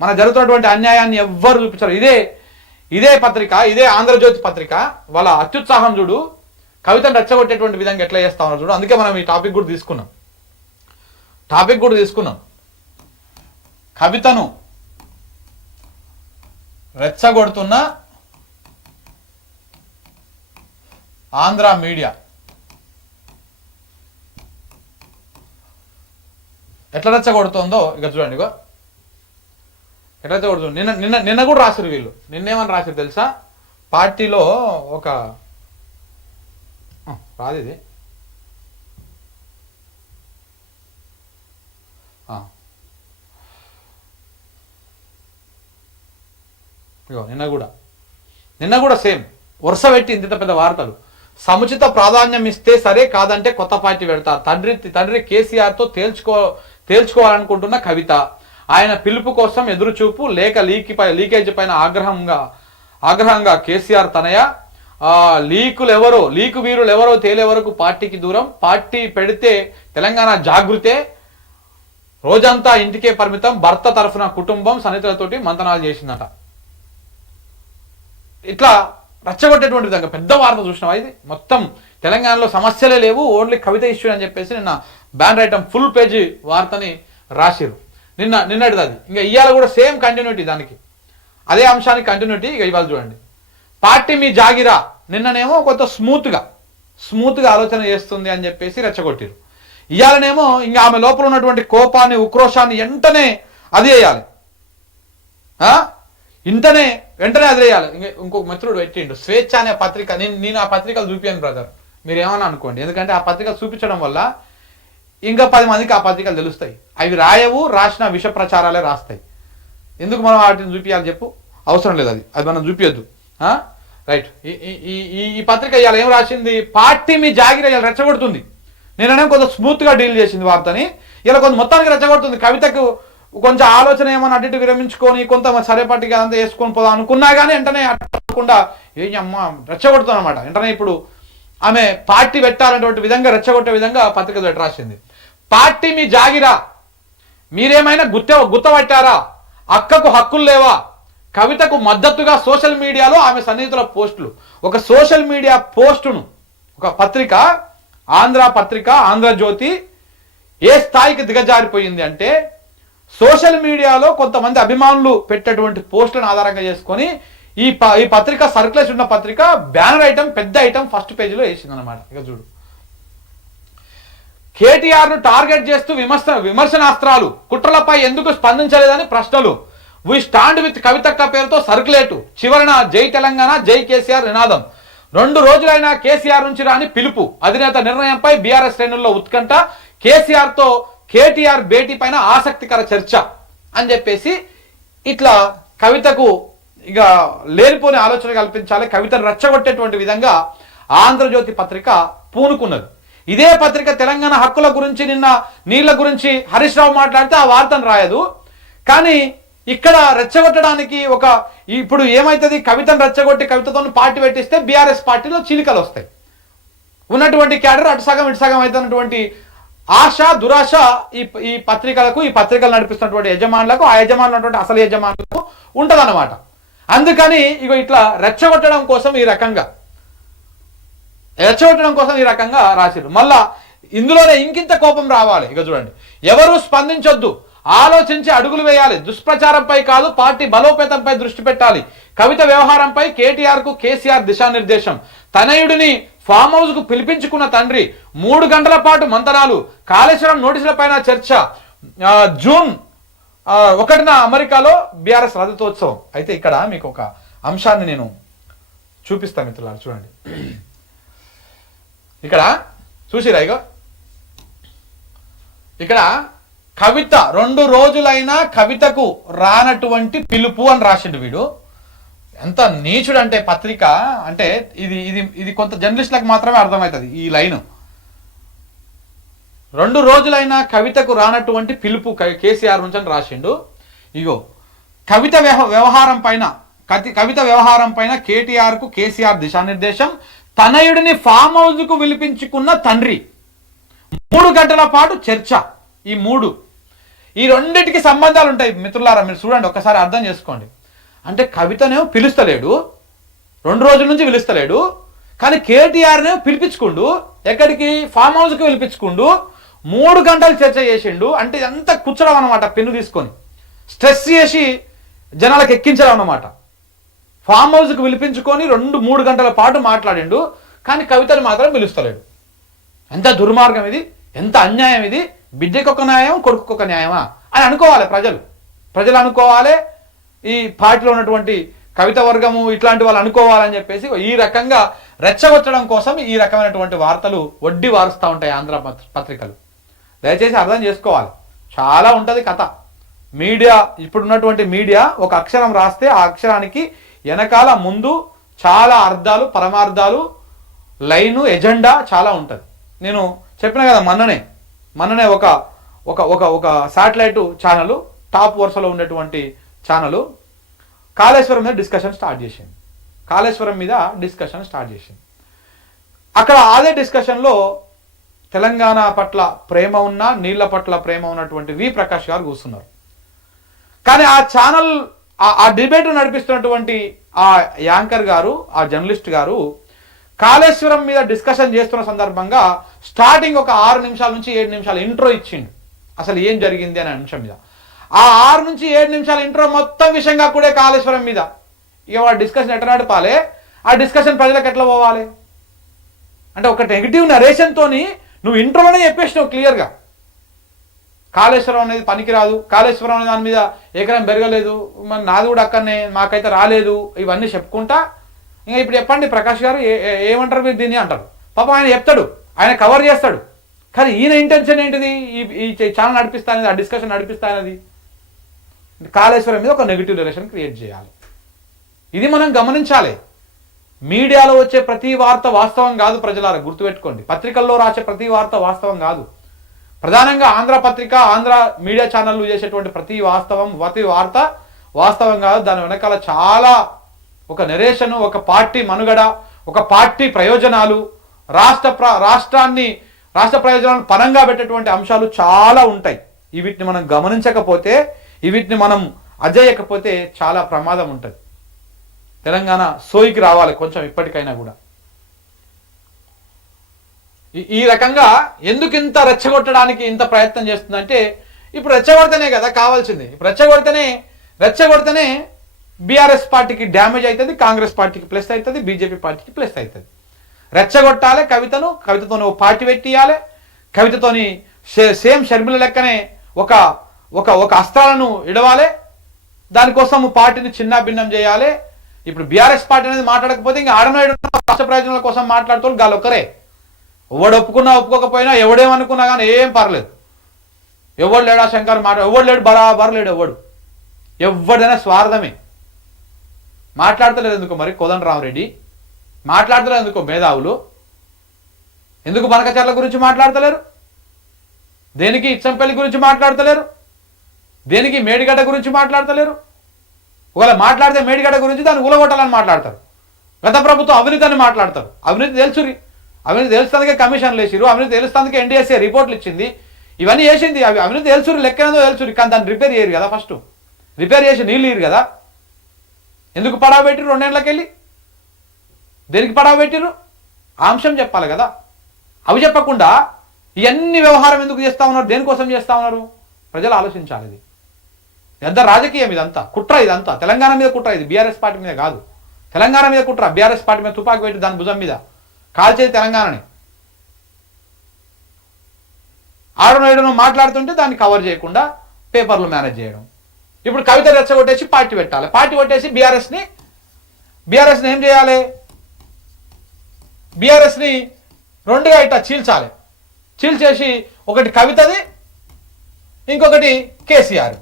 మన జరుగుతున్నటువంటి అన్యాయాన్ని ఎవ్వరు చూపించారు. ఇదే పత్రిక, ఇదే ఆంధ్రజ్యోతి పత్రిక వాళ్ళ అత్యుత్సాహం చూడు, కవితను రెచ్చగొట్టేటువంటి విధంగా ఎట్లా చేస్తా ఉన్నారు చూడు. అందుకే మనం ఈ టాపిక్ కూడా తీసుకున్నాం. కవితను రెచ్చగొడుతున్న ఆంధ్ర మీడియా ఎట్లా రెచ్చగొడుతుందో ఇక చూడండి. ఇగో ఎట్లా రెచ్చగొడుతుంది. నిన్న కూడా రాసిరు వీళ్ళు. నిన్నేమని రాసిరు తెలుసా? పార్టీలో ఒక రాదు ఇది ఇగో నిన్న కూడా సేమ్ వరుస పెట్టి ఇంత పెద్ద వార్తలు. సముచిత ప్రాధాన్యం ఇస్తే సరే, కాదంటే కొత్త పార్టీ పెడతారు. తండ్రి కేసీఆర్తో తేల్చుకోవాలనుకుంటున్న కవిత, ఆయన పిలుపు కోసం ఎదురుచూపు, లీకేజ్ పైన ఆగ్రహంగా కేసీఆర్ తనయ, లీకు వీరులు ఎవరో తేలే వరకు పార్టీకి దూరం, పార్టీ పెడితే తెలంగాణ జాగృతే, రోజంతా ఇంటికే పరిమితం, భర్త తరఫున కుటుంబం సన్నిహితులతోటి మంతనాలు చేసిందట. ఇట్లా రచ్చగొట్టేటువంటి విధంగా పెద్ద వార్త చూసినావా? ఇది మొత్తం తెలంగాణలో సమస్యలే లేవు, ఓన్లీ కవిత ఇష్యూ అని చెప్పేసి నిన్న బ్యానర్ ఐటమ్ ఫుల్ పేజీ వార్తని రాసిరు. నిన్నటిది అది. ఇంకా ఇవాళ కూడా సేమ్ కంటిన్యూటీ, దానికి అదే అంశానికి కంటిన్యూటీ. ఇక ఇవాళ చూడండి, పార్టీ మీ జాగిరా, నిన్ననేమో కొంత స్మూత్గా ఆలోచన చేస్తుంది అని చెప్పేసి రెచ్చగొట్టిరు. ఇవాళనేమో ఇంకా ఆమె లోపల ఉన్నటువంటి కోపాన్ని, ఉక్రోషాన్ని వెంటనే అది వేయాలి, వెంటనే అదిరేయాలి. ఇంకొక మిత్రుడు పెట్టిండు స్వేచ్ఛ అనే పత్రిక. నేను ఆ పత్రికలు చూపించాను బ్రదర్, మీరు ఏమన్నా అనుకోండి. ఎందుకంటే ఆ పత్రికలు చూపించడం వల్ల ఇంకా 10 మందికి ఆ పత్రికలు తెలుస్తాయి. అవి రాయవు, రాసిన విష ప్రచారాలే రాస్తాయి. ఎందుకు మనం వాటిని చూపించాలి చెప్పు? అవసరం లేదు, అది మనం చూపించద్దు. రైట్. ఈ పత్రిక ఇవాళ ఏం రాసింది? పార్టీ మీ జాగిర ఇవాళ రెచ్చగొడుతుంది. నేననే కొంత స్మూత్గా డీల్ చేసింది వార్తని, ఇలా కొంత మొత్తానికి రెచ్చగొడుతుంది. కవితకు కొంచెం ఆలోచన ఏమన్నా అటు విరమించుకొని కొంత సరేపాటిగా అంతా వేసుకొని పోదాం అనుకున్నా కానీ వెంటనే అట్టకుండా అమ్మ రెచ్చగొడుతుంది అనమాట. వెంటనే ఇప్పుడు ఆమె పార్టీ పెట్టాలనేటువంటి విధంగా రెచ్చగొట్టే విధంగా పత్రిక రాసింది. పార్టీ మీ జాగిరా, మీరేమైనా గుత్తపట్టారా? అక్కకు హక్కులు లేవా? కవితకు మద్దతుగా సోషల్ మీడియాలో ఆమె సన్నిహితుల పోస్టులు. ఒక సోషల్ మీడియా పోస్టును ఒక పత్రిక, ఆంధ్ర పత్రిక, ఆంధ్రజ్యోతి ఏ స్థాయికి దిగజారిపోయింది అంటే, సోషల్ మీడియాలో కొంతమంది అభిమానులు పెట్టేటువంటి పోస్టులను ఆధారంగా చేసుకొని ఈ పత్రిక సర్క్యులేషన్ ఉన్న పత్రిక బ్యానర్ ఐటమ్, పెద్ద ఐటమ్ ఫస్ట్ పేజీలో వేసింది అనమాట. ఇక చూడు, కేటీఆర్ ను టార్గెట్ చేస్తూ విమర్శనాస్త్రాలు, కుట్రలపై ఎందుకు స్పందించలేదని ప్రశ్నలు, వి స్టాండ్ విత్ కవితక్క పేరుతో సర్క్యులేటు, చివరన జై తెలంగాణ జై కేసీఆర్ నినాదం, 2 రోజులైనా కేసీఆర్ నుంచి రాని పిలుపు, అధినేత నిర్ణయంపై బీఆర్ఎస్ శ్రేణుల్లో ఉత్కంఠ, కేటీఆర్ భేటీ పైన ఆసక్తికర చర్చ అని చెప్పేసి ఇట్లా కవితకు ఇక లేనిపోని ఆలోచన కల్పించాలి, కవితను రెచ్చగొట్టేటువంటి విధంగా ఆంధ్రజ్యోతి పత్రిక పూనుకున్నది. ఇదే పత్రిక తెలంగాణ హక్కుల గురించి, నిన్న నీళ్ల గురించి హరీష్ రావు మాట్లాడితే ఆ వార్తను రాయదు. కానీ ఇక్కడ రెచ్చగొట్టడానికి ఇప్పుడు ఏమైతుంది, కవితను రెచ్చగొట్టి కవితతో పార్టీ పెట్టిస్తే బీఆర్ఎస్ పార్టీలో చీలికలు వస్తాయి. ఉన్నటువంటి క్యాడర్ అటు సగం ఇటు సగం అవుతున్నటువంటి ఆశ, దురాశ ఈ పత్రికలకు, ఈ పత్రికలు నడిపిస్తున్నటువంటి యజమానులకు, ఆ యజమానులు ఉన్నటువంటి అసలు యజమానులకు ఉంటదన్నమాట. అందుకని ఇట్లా రెచ్చగొట్టడం కోసం ఈ రకంగా రాసిరు. మళ్ళా ఇందులోనే ఇంకింత కోపం రావాలి. ఇక చూడండి, ఎవరు స్పందించొద్దు, ఆలోచించి అడుగులు వేయాలి, దుష్ప్రచారంపై కాదు పార్టీ బలోపేతంపై దృష్టి పెట్టాలి, కవిత వ్యవహారంపై కేటీఆర్ కు కేసీఆర్ దిశానిర్దేశం, తనయుడిని ఫామ్ హౌస్ కు పిలిపించుకున్న తండ్రి, 3 గంటల పాటు మంతనాలు, కాళేశ్వరం నోటీసులపైన చర్చ, జూన్ 1న అమెరికాలో బీఆర్ఎస్ రజతోత్సవం. అయితే ఇక్కడ మీకు ఒక అంశాన్ని నేను చూపిస్తాను మిత్రులారా, చూడండి. ఇక్కడ చూసిరా, ఇక్కడ కవిత 2 రోజులైనా కవితకు రానటువంటి పిలుపు అని రాసిండు వీడు. ఎంత నీచుడు అంటే పత్రిక అంటే ఇది కొంత జర్నలిస్టులకు మాత్రమే అర్థమవుతుంది ఈ లైన్. 2 రోజులైనా కవితకు రానటువంటి పిలుపు కేసీఆర్ నుంచి అని రాసిండు. కవిత వ్యవహారం పైన కేటీఆర్ కు కేసీఆర్ దిశానిర్దేశం, తనయుడిని ఫామ్ హౌస్ కు పిలిపించుకున్న తండ్రి, 3 గంటల పాటు చర్చ. ఈ 3 ఈ రెండింటికి సంబంధాలు ఉంటాయి మిత్రులారా. మీరు చూడండి, ఒక్కసారి అర్థం చేసుకోండి. అంటే కవితనేమో పిలుస్తలేడు, 2 రోజుల నుంచి పిలుస్తలేడు, కానీ కేటీఆర్నే పిలిపించుకుండు, ఎక్కడికి, ఫామ్ హౌస్కి పిలిపించుకుండు, 3 గంటలు చర్చ చేసిండు. అంటే ఎంత కూర్చడం అనమాట, పెన్ను తీసుకొని స్ట్రెస్ చేసి జనాలకు ఎక్కించడం అన్నమాట. ఫామ్ హౌస్కి పిలిపించుకొని 2-3 గంటల పాటు మాట్లాడిండు, కానీ కవితను మాత్రం పిలుస్తలేడు. ఎంత దుర్మార్గం ఇది, ఎంత అన్యాయం ఇది. బిడ్డకొక న్యాయం, కొడుకుకొక న్యాయమా అని అనుకోవాలి ప్రజలు అనుకోవాలి. ఈ పార్టీలో ఉన్నటువంటి కవిత వర్గము ఇట్లాంటి వాళ్ళు అనుకోవాలని చెప్పేసి ఈ రకంగా రెచ్చగొట్టడం కోసం ఈ రకమైనటువంటి వార్తలు వడ్డీ వారుస్తూ ఉంటాయి ఆంధ్ర పత్రికలు. దయచేసి అర్థం చేసుకోవాలి. చాలా ఉంటుంది కథ. మీడియా, ఇప్పుడున్నటువంటి మీడియా ఒక అక్షరం రాస్తే ఆ అక్షరానికి వెనకాల ముందు చాలా అర్థాలు, పరమార్థాలు, లైను, ఎజెండా చాలా ఉంటుంది. నేను చెప్పిన కదా, మొన్ననే ఒక ఒక ఒక ఒక శాటిలైట్ ఛానల్, టాప్ వరుసలో ఉండేటువంటి ఛానల్ కాళేశ్వరం మీద డిస్కషన్ స్టార్ట్ చేసింది. అక్కడ అదే డిస్కషన్లో తెలంగాణ పట్ల ప్రేమ ఉన్న, నీళ్ల పట్ల ప్రేమ ఉన్నటువంటి వి ప్రకాష్ గారు కూర్చున్నారు. కానీ ఆ ఛానల్, ఆ డిబేట్ నడిపిస్తున్నటువంటి ఆ యాంకర్ గారు, ఆ జర్నలిస్ట్ గారు కాళేశ్వరం మీద డిస్కషన్ చేస్తున్న సందర్భంగా స్టార్టింగ్ ఒక 6 నిమిషాల నుంచి 7 నిమిషాల ఇంట్రో ఇచ్చిండు, అసలు ఏం జరిగింది అనే అంశం మీద. ఆ 6 నుంచి 7 నిమిషాల ఇంట్రో మొత్తం విషయంగా కూడా కాళేశ్వరం మీద. ఇక వాడు డిస్కషన్ ఎట్లా నడపాలి, ఆ డిస్కషన్ ప్రజలకు ఎట్లా పోవాలి అంటే ఒక నెగిటివ్ నరేషన్తో నువ్వు ఇంట్రోలోనే చెప్పేసినావు క్లియర్గా. కాళేశ్వరం అనేది పనికిరాదు, కాళేశ్వరం అనే దాని మీద ఎకరం పెరగలేదు, మరి నాది కూడా అక్కడనే, మాకైతే రాలేదు, ఇవన్నీ చెప్పుకుంటా. ఇంకా ఇప్పుడు చెప్పండి ప్రకాష్ గారు ఏమంటారు మీరు దీన్ని అంటారు. పాపం ఆయన చెప్తాడు, ఆయన కవర్ చేస్తాడు, కానీ ఈయన ఇంటెన్షన్ ఏంటిది, ఈ ఛానల్ నడిపిస్తానది, ఆ డిస్కషన్ నడిపిస్తానది కాళేశ్వరం మీద ఒక నెగిటివ్ రిలేషన్ క్రియేట్ చేయాలి. ఇది మనం గమనించాలి. మీడియాలో వచ్చే ప్రతి వార్త వాస్తవం కాదు ప్రజలారా, గుర్తుపెట్టుకోండి. పత్రికల్లో రాసే ప్రతి వార్త వాస్తవం కాదు. ప్రధానంగా ఆంధ్ర పత్రిక, ఆంధ్ర మీడియా ఛానళ్ళు చేసేటువంటి ప్రతి వార్త వాస్తవం కాదు. దాని వెనకాల చాలా ఒక నెరేషను, ఒక పార్టీ మనుగడ, ఒక పార్టీ ప్రయోజనాలు, రాష్ట్ర ప్రయోజనాలను పరంగా పెట్టేటువంటి అంశాలు చాలా ఉంటాయి. వీటిని మనం గమనించకపోతే, వీటిని మనం అజేయకపోతే చాలా ప్రమాదం ఉంటుంది. తెలంగాణ సోయికి రావాలి కొంచెం ఇప్పటికైనా కూడా. ఈ రకంగా ఎందుకు ఇంత రెచ్చగొట్టడానికి ఇంత ప్రయత్నం చేస్తుందంటే, ఇప్పుడు రెచ్చగొడితేనే కదా కావాల్సింది. ఇప్పుడు రెచ్చగొడితేనే బీఆర్ఎస్ పార్టీకి డ్యామేజ్ అవుతుంది, కాంగ్రెస్ పార్టీకి ప్లస్ అవుతుంది, బీజేపీ పార్టీకి ప్లస్ అవుతుంది. రెచ్చగొట్టాలి కవితతో ఓ పార్టీ పెట్టియాలి, కవితతోని సేమ్ షర్మిల లెక్కనే ఒక ఒక ఒక అస్త్రాలను ఇడవాలి, దానికోసం పార్టీని చిన్న భిన్నం చేయాలి. ఇప్పుడు బీఆర్ఎస్ పార్టీ అనేది మాట్లాడకపోతే ఇంకా ఆడనాడు రాష్ట్ర ప్రయోజనాల కోసం మాట్లాడుతూ గాలి ఒక్కరే. ఎవడు ఒప్పుకున్నా ఒప్పుకోకపోయినా, ఎవడేమనుకున్నా కానీ ఏం పర్లేదు. ఎవడు లేడా శంకర్ ఎవడు లేడు, బరాబర్ లేడు ఎవడైనా స్వార్థమే. మాట్లాడతలేదు ఎందుకు మరి కోదండరామరెడ్డి, మాట్లాడతలేదు ఎందుకు మేధావులు, ఎందుకు బనకచర్ల గురించి మాట్లాడతలేరు, దేనికి ఇచ్చంపల్లి గురించి మాట్లాడతలేరు, దేనికి మేడిగడ్డ గురించి మాట్లాడతలేరు. ఒకవేళ మాట్లాడితే మేడిగడ్డ గురించి దాన్ని ఊలగొట్టాలని మాట్లాడతారు. గత ప్రభుత్వం అవినీతి అని మాట్లాడతారు. అవినీతి తెలుస్తుందికే కమిషన్లు వేసిరు, అవినీతి తెలుస్తుందికే ఎన్డీఎస్ఏ రిపోర్ట్లు ఇచ్చింది, ఇవన్నీ చేసింది. అవినీతి తెలుసురు, లెక్కనేదో తెలుసురు, కానీ దాన్ని రిపేర్ చేయరు కదా. ఫస్ట్ రిపేర్ చేసి నీళ్ళు ఇయ్యరు కదా. ఎందుకు పడావ పెట్టిరు 2 ఏళ్ళకెళ్ళి, దేనికి పడావ పెట్టిరు ఆ అంశం చెప్పాలి కదా. అవి చెప్పకుండా ఇవన్నీ వ్యవహారం ఎందుకు చేస్తా ఉన్నారు, దేనికోసం చేస్తా ఉన్నారు, ప్రజలు ఆలోచించాలి. ఇది పెద్ద రాజకీయం, ఇదంతా కుట్ర, ఇదంతా తెలంగాణ మీద కుట్ర, ఇది బీఆర్ఎస్ పార్టీ మీద కాదు. తెలంగాణ మీద కుట్ర, బీఆర్ఎస్ పార్టీ మీద తుపాకి పెట్టి దాని భుజం మీద కాల్చేది తెలంగాణని. ఆడను మాట్లాడుతుంటే దాన్ని కవర్ చేయకుండా పేపర్లు మేనేజ్ చేయడం. ఇప్పుడు కవిత రెచ్చగొట్టేసి పార్టీ పెట్టాలి, పార్టీ కొట్టేసి బీఆర్ఎస్ని ఏం చేయాలి, బీఆర్ఎస్ని 2గా ఇట్లా చీల్చేసి ఒకటి కవితది, ఇంకొకటి కేసీఆర్,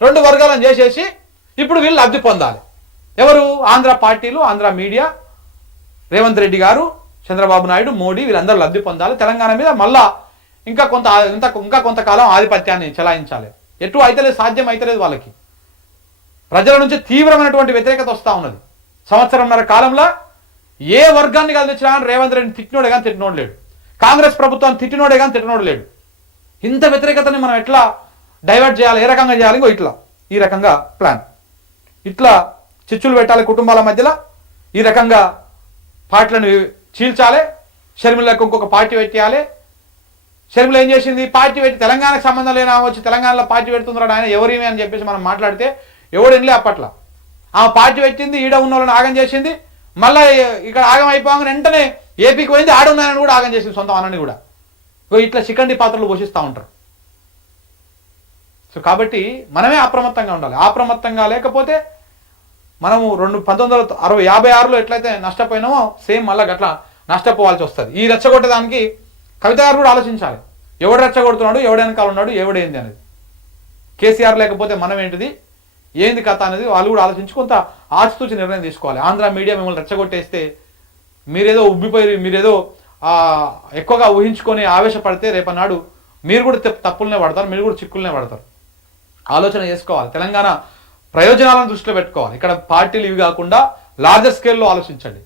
2 వర్గాలను చేసేసి ఇప్పుడు వీళ్ళు లబ్ధి పొందాలి. ఎవరు, ఆంధ్ర పార్టీలు, ఆంధ్ర మీడియా, రేవంత్ రెడ్డి గారు, చంద్రబాబు నాయుడు, మోడీ, వీళ్ళందరూ లబ్ధి పొందాలి. తెలంగాణ మీద మళ్ళా ఇంకా కొంతకాలం ఆధిపత్యాన్ని చెలాయించాలి. ఎటు అయితలేదు, సాధ్యం అయితలేదు వాళ్ళకి. ప్రజల నుంచి తీవ్రమైనటువంటి వ్యతిరేకత వస్తూ ఉన్నది. 1.5 సంవత్సరం కాలంలో ఏ వర్గాన్ని కదిలించినా రేవంత్ రెడ్డిని తిట్టినోడే కానీ తిట్టినోడు లేడు, కాంగ్రెస్ ప్రభుత్వాన్ని తిట్టినోడే కానీ తిట్టినోడు లేడు. ఇంత వ్యతిరేకతని మనం ఎట్లా డైవర్ట్ చేయాలి, ఏ రకంగా చేయాలి, ఇంకో ఇట్లా ఈ రకంగా ప్లాన్, ఇట్లా చిచ్చులు పెట్టాలి కుటుంబాల మధ్యలో, ఈ రకంగా పార్టీలను చీల్చాలి, షర్మిలకు ఇంకొక పార్టీ పెట్టేయాలి. షర్మిల ఏం చేసింది, పార్టీ పెట్టి తెలంగాణకు సంబంధం లేని వచ్చి తెలంగాణలో పార్టీ పెడుతున్నాడు ఆయన ఎవరేమి అని చెప్పేసి మనం మాట్లాడితే ఎవడు వినలే అప్పట్లో. ఆమె పార్టీ పెట్టింది, ఈడ ఉన్న వాళ్ళని ఆగం చేసింది, మళ్ళీ ఇక్కడ ఆగం అయిపోగానే వెంటనే ఏపీకి పోయింది, ఆడ ఉన్నాయని కూడా ఆగం చేసింది, సొంత అన్నని కూడా. ఇట్లా శిఖండి పాత్రలు పోషిస్తూ ఉంటారు. సో కాబట్టి మనమే అప్రమత్తంగా ఉండాలి. అప్రమత్తంగా లేకపోతే మనము 1956లో ఎట్లయితే నష్టపోయినామో సేమ్ మళ్ళీ గట్లా నష్టపోవాల్సి వస్తుంది. ఈ రెచ్చగొట్టడానికి కవిత గారు కూడా ఆలోచించాలి, ఎవడు రెచ్చగొడుతున్నాడు, ఎవడు వెనకాల ఉన్నాడు, ఎవడేంది అనేది. కేసీఆర్ లేకపోతే మనం ఏంటిది, ఏంది కథ అనేది వాళ్ళు కూడా ఆలోచించి కొంత ఆచితూచి నిర్ణయం తీసుకోవాలి. ఆంధ్ర మీడియా మిమ్మల్ని రెచ్చగొట్టేస్తే మీరేదో ఉబ్బిపోయి మీరేదో ఎక్కువగా ఊహించుకొని ఆవేశపడితే రేపన్నాడు మీరు కూడా తప్పులనే పడతారు, మీరు కూడా చిక్కులనే పడతారు. ఆలోచన చేసుకోవాలి. తెలంగాణ ప్రయోజనాలను దృష్టిలో పెట్టుకోవాలి. ఇక్కడ పార్టీలు ఇవి కాకుండా లార్జర్ స్కేల్లో ఆలోచించండి.